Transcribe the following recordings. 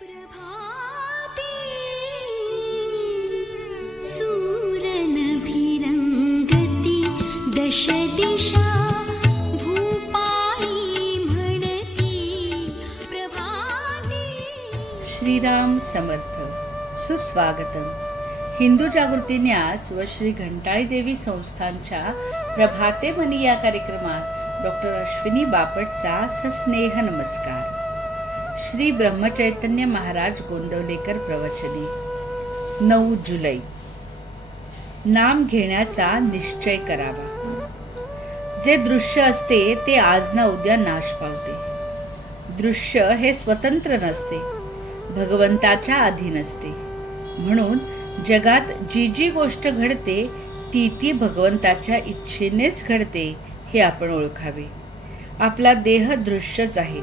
प्रभाते सूरनभिरंगती दश दिशा भूपाळी म्हणती प्रभाते. श्रीराम समर्थ. सुस्वागतम. हिंदू जागृती न्यास व श्री घंटाळी देवी संस्थानच्या प्रभाते मनी या कार्यक्रमात डॉक्टर अश्विनी बापटचा सस्नेह नमस्कार. श्री ब्रह्मचैतन्य महाराज गोंदवलेकर प्रवचने. 9 जुलै. नाम घेण्याचा निश्चय करावा. जे दृश्य असते ते आज ना उद्या नाश पावते. दृश्य हे स्वतंत्र नसते, भगवंताच्या अधीन असते. म्हणून जगात जी जी गोष्ट घडते ती ती भगवंताच्या इच्छेनेच घडते हे आपण ओळखावे. आपला देह दृश्यच आहे,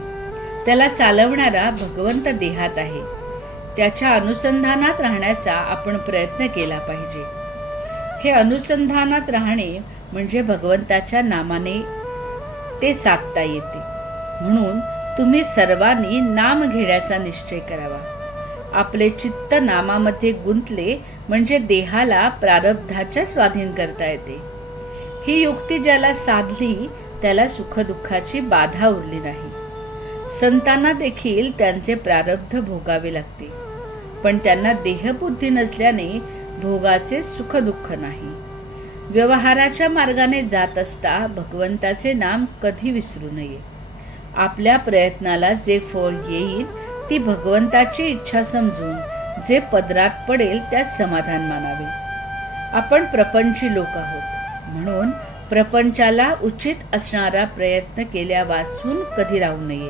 त्याला चालवणारा भगवंत देहात आहे. त्याच्या अनुसंधानात राहण्याचा आपण प्रयत्न केला पाहिजे. हे अनुसंधानात राहणे म्हणजे भगवंताच्या नामाने ते साधता येते. म्हणून तुम्ही सर्वांनी नाम घेण्याचा निश्चय करावा. आपले चित्त नामामध्ये गुंतले म्हणजे देहाला प्रारब्धाच्या स्वाधीन करता येते. ही युक्ती ज्याला साधली त्याला सुखदुःखाची बाधा उरली नाही. संतांना देखील त्यांचे प्रारब्ध भोगावे लागते, पण त्यांना देहबुद्धी नसल्याने भोगाचे सुखदुःख नाही. व्यवहाराच्या मार्गाने जात असता भगवंताचे नाम कधी विसरू नये. आपल्या प्रयत्नाला जे फळ येईल ती भगवंताची इच्छा समजून जे पदरात पडेल त्यात समाधान मानावे. आपण प्रपंची लोक आहोत, म्हणून प्रपंचाला उचित असणारा प्रयत्न केल्या वाचून कधी राहू नये.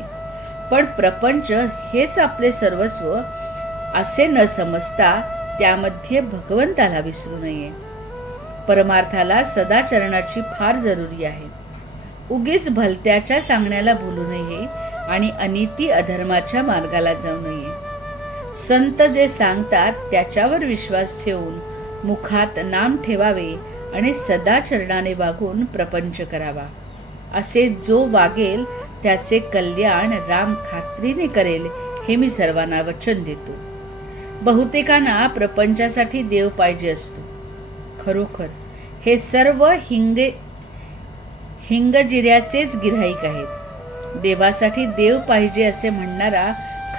पण प्रपंच हेच आपले सर्वस्व असे न समजता त्यामध्ये भगवंताला विसरू नये. परमार्थाला सदाचरणाची फार जरुरी आहे. उगीच भलत्याच्या सांगण्याला भूलू नये आणि अनिती अधर्माच्या मार्गाला जाऊ नये. संत जे सांगतात त्याच्यावर विश्वास ठेवून मुखात नाम ठेवावे आणि सदाचरणाने वागून प्रपंच करावा. असे जो वागेल त्याचे कल्याण राम खात्रीने करेल हे मी सर्वांना वचन देतो. बहुतेकांना प्रपंचासाठी देव पाहिजे असतो. खरोखर हे सर्व हिंगजिऱ्याचेच गिऱ्हाईक आहेत. देवासाठी देव पाहिजे असे म्हणणारा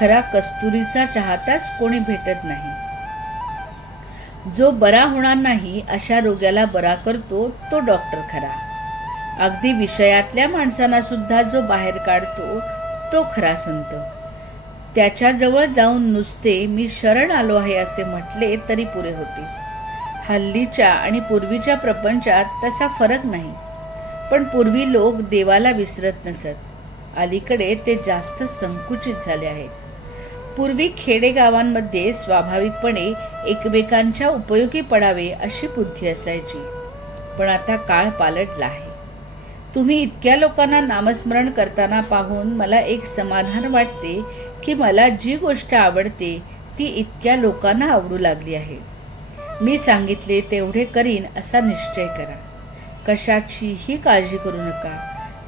खरा कस्तुरीचा चाहताच कोणी भेटत नाही. जो बरा होणार नाही अशा रोग्याला बरा करतो तो डॉक्टर खरा. अगदी विषयातल्या माणसांना सुद्धा जो बाहेर काढतो तो खरा संत. त्याच्याजवळ जाऊन नुसते मी शरण आलो आहे असे म्हटले तरी पुरे होते. हल्लीच्या आणि पूर्वीच्या प्रपंचात तसा फरक नाही, पण पूर्वी लोक देवाला विसरत नसत. अलीकडे ते जास्त संकुचित झाले आहेत. पूर्वी खेडेगावांमध्ये स्वाभाविकपणे एकमेकांच्या उपयोगी पडावे अशी बुद्धी असायची, पण आता काळ पालटला आहे. तुम्ही इतक्या लोकांना नामस्मरण करताना पाहून मला एक समाधान वाटते की मला जी गोष्ट आवडते ती इतक्या लोकांना आवडू लागली आहे. मी सांगितले तेवढे करीन असा निश्चय करा. कशाचीही काळजी करू नका.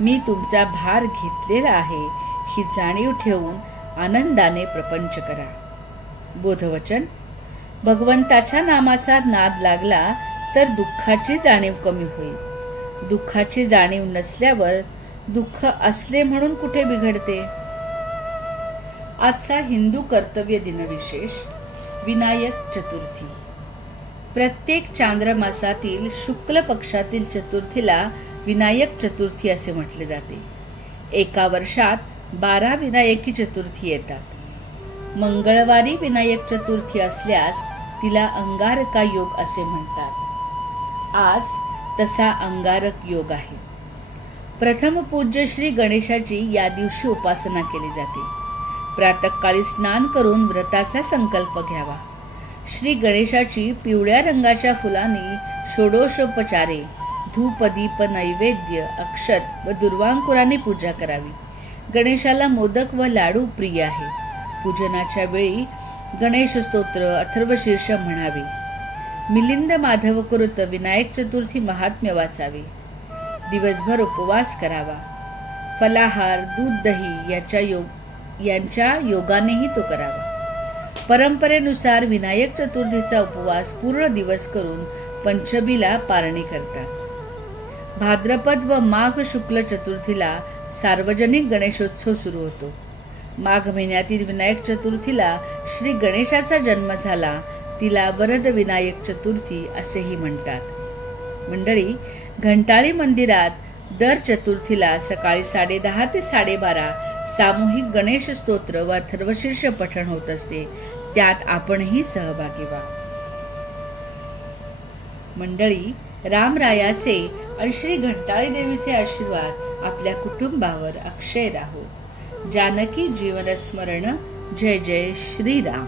मी तुमचा भार घेतलेला आहे ही जाणीव ठेवून आनंदाने प्रपंच करा. बोधवचन. भगवंताच्या नामाचा नाद लागला तर दुःखाची जाणीव कमी होईल. दुःखाची जाणीव नसल्यावर दुःख असले म्हणून कुठे बिघडते. आजचा हिंदू कर्तव्य दिनविशेष विनायक चतुर्थी. प्रत्येक चांद्रमासातील शुक्ल पक्षातील चतुर्थीला विनायक चतुर्थी असे म्हटले जाते. एका वर्षात 12 विनायकी चतुर्थी येतात. मंगळवारी विनायक चतुर्थी असल्यास तिला अंगारका योग असे म्हणतात. आज तसा अंगारक योग आहे. प्रथम पूज्य श्री गणेशाची या दिवशी उपासना केली जाते. प्रातःकाळी स्नान करून व्रताचा संकल्प घ्यावा. श्री गणेशाची पिवळ्या रंगाच्या फुलांनी षोडशोपचारे धूप दीप नैवेद्य अक्षत व दुर्वांकुराने पूजा करावी. गणेशाला मोदक व लाडू प्रिय आहे. पूजनाच्या वेळी गणेश स्तोत्र अथर्वशीर्ष म्हणावे. मिलिंद माधव कृत विनायक चतुर्थी महात्म्य वाचावे. दिवसभर उपवास करावा. फलाहार दूध दही यांच्या योगानेही तो करावा. परंपरेनुसार विनायक चतुर्थीचा उपवास पूर्ण दिवस करून पंचमीला पारणी करतात. भाद्रपद व माघ शुक्ल चतुर्थीला सार्वजनिक गणेशोत्सव सुरू होतो. माघ महिन्यातील विनायक चतुर्थीला श्री गणेशाचा जन्म झाला. तिला वरद विनायक चतुर्थी असेही म्हणतात. मंडळी, घंटाळी मंदिरात दर चतुर्थीला सकाळी 10:30 ते 12:30 सामूहिक गणेश स्तोत्र व अथर्वशीर्ष पठण होत असते. त्यात आपणही सहभागी व्हा. मंडळी, रामरायाचे आणि श्री घंटाळी देवीचे आशीर्वाद आपल्या कुटुंबावर अक्षय राहो. जानकी जीवन स्मरण. जय जय श्रीराम.